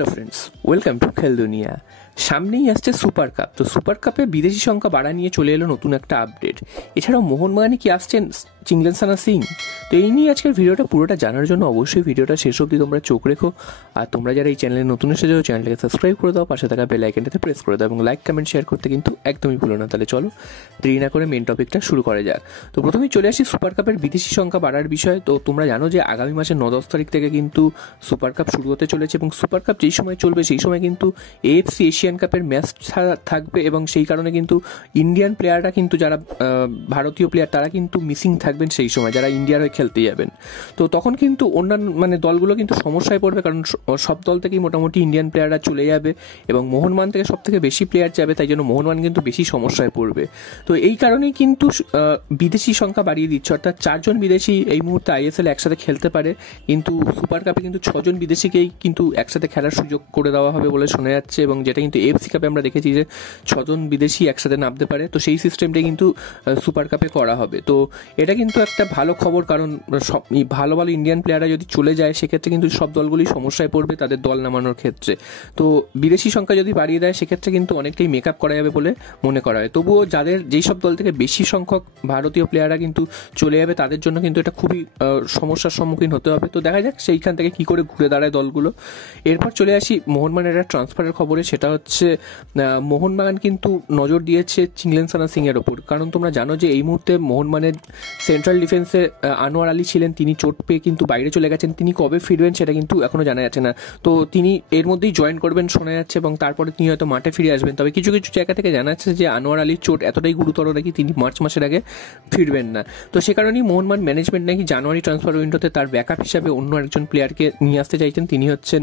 Hello friends, welcome to খেল দুনিয়া। সামনেই আসছে সুপার কাপ। তো সুপার কাপে বিদেশি সংখ্যা বাড়া নিয়ে চলে এলো নতুন একটা আপডেট। এছাড়াও মোহনবাগানে কি আসছেন চিংলেনসানা সিং। তো এই নিয়ে আজকের ভিডিওটা পুরোটা জানার জন্য অবশ্যই ভিডিওটা শেষ অবধি তোমরা চোখ রেখো। আর তোমরা যারা এই চ্যানেলে নতুন এসেছো চ্যানেলটাকে সাবস্ক্রাইব করে দাও, পাশে থাকা বেল আইকনটাতে প্রেস করে দাও এবং লাইক কমেন্ট শেয়ার করতে কিন্তু একদমই ভুলো না। তাহলে চলো দেরি না করে মেন টপিকটা শুরু করা যাক। তো প্রথমেই চলে আসি সুপার কাপের বিদেশি সংখ্যা বাড়ার বিষয়। তো তোমরা জানো যে আগামী মাসের 9-10 তারিখ থেকে কিন্তু সুপার কাপ শুরু হতে চলেছে এবং সুপার কাপ যেই সময় চলবে সেই সময় কিন্তু এএফসি এশিয়ান কাপের ম্যাচ থাকবে এবং সেই কারণে কিন্তু ইন্ডিয়ান প্লেয়াররা কিন্তু যারা ভারতীয় প্লেয়ার তারা কিন্তু মিসিং থাকবেন সেই সময়, যারা ইন্ডিয়ার হয়ে খেলতে যাবেন। তো তখন কিন্তু অন্যান্য দলগুলো কিন্তু সমস্যায় পড়বে, কারণ সব দল থেকেই মোটামুটি ইন্ডিয়ান প্লেয়াররা চলে যাবে এবং মোহনবাগান থেকে সব থেকে বেশি প্লেয়ার যাবে, তাই জন্য মোহনবাগান কিন্তু বেশি সমস্যায় পড়বে। তো এই কারণেই কিন্তু বিদেশি সংখ্যা বাড়িয়ে দিচ্ছে, অর্থাৎ 4 জন বিদেশি এই মুহূর্তে আইএসএল একসাথে খেলতে পারে, কিন্তু সুপার কাপে কিন্তু 6 জন বিদেশিকেই কিন্তু একসাথে খেলার সুযোগ করে দেওয়া হবে বলে শোনা যাচ্ছে। এবং যেটা কিন্তু এএফসি কাপে আমরা দেখেছি যে 6 জন বিদেশি একসাথে নামতে পারে, তো সেই সিস্টেমটাই কিন্তু সুপার কাপে করা হবে। তো এটা কিন্তু একটা ভালো খবর, কারণ সব ভালো ভালো ইন্ডিয়ান প্লেয়াররা যদি চলে যায় সেক্ষেত্রে কিন্তু সব দলগুলি সমস্যায় পড়বে তাদের দল নামানোর ক্ষেত্রে। তো বিদেশি সংখ্যা যদি বাড়িয়ে দেয় সেক্ষেত্রে কিন্তু অনেকটাই মেকআপ করা যাবে বলে মনে করা হয়। তবুও যাদের যেই সব দল থেকে বেশি সংখ্যক ভারতীয় প্লেয়াররা কিন্তু চলে যাবে তাদের জন্য কিন্তু এটা খুবই সমস্যার সম্মুখীন হতে হবে। তো দেখা যাক সেইখান থেকে কি করে ঘুরে দাঁড়ায় দলগুলো। এরপর চলে আসি মোহনবাগানের একটা ট্রান্সফারের খবরে। সেটা হচ্ছে মোহনবাগান কিন্তু নজর দিয়েছে চিংলেনসানা সিং এর ওপর, কারণ তোমরা জানো যে এই মুহূর্তে মোহনবাগানের সেন্ট্রাল ডিফেন্সে আনোয়ার আলী ছিলেন, তিনি চোট পেয়ে কিন্তু বাইরে চলে গেছেন। তিনি কবে ফিরবেন সেটা কিন্তু এখনো জানা যাচ্ছে না। তো তিনি এর মধ্যেই জয়েন করবেন শোনা যাচ্ছে এবং তারপরে তিনি হয়তো মাঠে ফিরে আসবেন। তবে কিছু কিছু জায়গা থেকে জানা যাচ্ছে যে আনোয়ার আলীর চোট এতটাই গুরুতর নাকি তিনি মার্চ মাসের আগে ফিরবেন না। তো সে কারণেই মোহনবাগান ম্যানেজমেন্ট নাকি জানুয়ারি ট্রান্সফার উইন্ডোতে তার ব্যাকআপ হিসাবে অন্য একজন প্লেয়ারকে নিয়ে আসতে চাইছেন। তিনি হচ্ছেন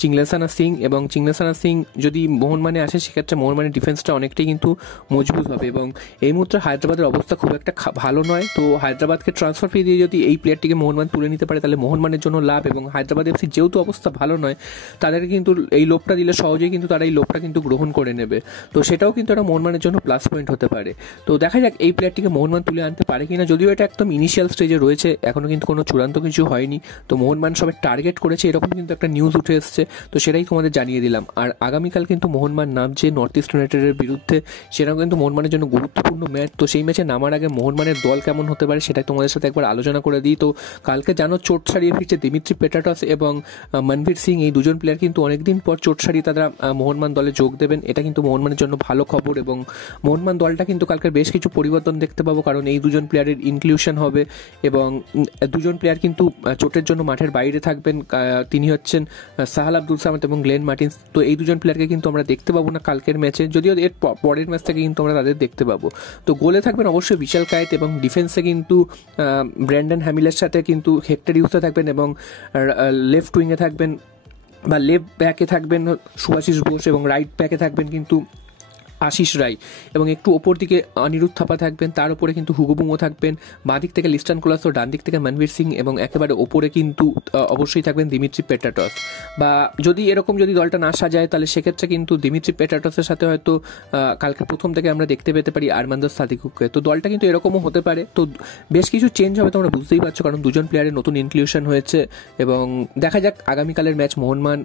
চিংলেনসানা সিং, এবং চিংলেনসানা সিং যদি মোহনবাগানে আসে সেক্ষেত্রে মোহনবাগানের ডিফেন্সটা অনেকটাই কিন্তু মজবুত হবে। এবং এই মুহূর্তে হায়দ্রাবাদের অবস্থা খুব একটা ভালো নয়। তো হায়দ্রাবাদকে ট্রান্সফার ফি দিয়ে যদি এই প্লেয়ারটিকে মোহনবাগান তুলে নিতে পারে তাহলে মোহনবাগানের জন্য লাভ, এবং হায়দ্রাবাদ এফসি যেহেতু অবস্থা ভালো নয় তাদেরকে কিন্তু এই লোভটা দিলে সহজেই কিন্তু তারা এই লোভটা কিন্তু গ্রহণ করে নেবে। তো সেটাও কিন্তু একটা মোহনবাগানের জন্য প্লাস পয়েন্ট হতে পারে। তো দেখা যাক এই প্লেয়ারটিকে মোহনবাগান তুলে আনতে পারে কিনা, যদিও এটা একদম ইনিশিয়াল স্টেজে রয়েছে, এখনো কিন্তু কোনো চূড়ান্ত কিছু হয়নি। তো মোহনবাগান সবাই টার্গেট করেছে এরকম কিন্তু একটা নিউজ উঠে এসছে, তো সেটাই তোমাদের জানিয়ে দিলাম। আর আগামীকাল কিন্তু মোহনবাগান নামছে নর্থ ইস্ট ইউনাইটেডের বিরুদ্ধে, সেটাও কিন্তু মোহনবাগানের জন্য গুরুত্বপূর্ণ ম্যাচ। তো সেই ম্যাচে নামার আগে মোহনবাগানের দল কেমন হতে পারে সেটাই তোমাদের সাথে একবার আলোচনা করে দিই। তো কালকে জানো চোট সারিয়ে ফিরছে দিমিত্রি পেটাটস এবং মনভীর সিং, এই দুজন প্লেয়ার কিন্তু অনেকদিন পর চোট সারিয়ে তারা মোহনবাগান দলে যোগ দেবেন। এটা কিন্তু মোহনবাগানের জন্য ভালো খবর এবং মোহনবাগান দলটা কিন্তু কালকে বেশ কিছু পরিবর্তন দেখতে পাবো, কারণ এই দুজন প্লেয়ারের ইনক্লুশন হবে এবং দুজন প্লেয়ার কিন্তু চোটের জন্য মাঠের বাইরে থাকবেন। তিনি হচ্ছেন সাহাল আব্দুল সামাদ এবং গ্লেন মার্টিন্স। তো এই দুজন প্লেয়ারকে কিন্তু আমরা দেখতে পাবো না কালকের ম্যাচে, যদিও এর পরের ম্যাচ থেকে কিন্তু আমরা তাদের দেখতে পাবো। তো গোলে থাকবেন অবশ্যই বিশাল কায়েত এবং ডিফেন্সে কিন্তু ব্র্যান্ডন হ্যামিলের সাথে কিন্তু হেক্টর ইউসে থাকবেন এবং লেফট উইংয়ে থাকবেন বা লেফট ব্যাকে থাকবেন শুভাশিস বোস এবং রাইট ব্যাকে থাকবেন কিন্তু আশিস রায়, এবং একটু ওপর দিকে অনিরুদ্ধ থাপা থাকবেন, তার উপরে কিন্তু হুগো বুমো থাকবেন, বাঁ দিক থেকে লিস্টান কোলাসো, ডান দিক থেকে মনভীর সিং এবং একেবারে ওপরে কিন্তু অবশ্যই থাকবেন দিমিত্রি পেটাটস। বা যদি এরকম যদি দলটা না সাজায় তাহলে সেক্ষেত্রে কিন্তু দিমিত্রি পেটাটসের সাথে হয়তো কালকে প্রথম থেকে আমরা দেখতে পেতে পারি আরমান্দো সাদিকুকে। তো দলটা কিন্তু এরকমও হতে পারে। তো বেশ কিছু চেঞ্জ হবে তোমরা বুঝতেই পারছো, কারণ দুজন প্লেয়ারের নতুন ইনক্লুশন হয়েছে এবং দেখা যাক আগামীকালের ম্যাচ মোহনবাগান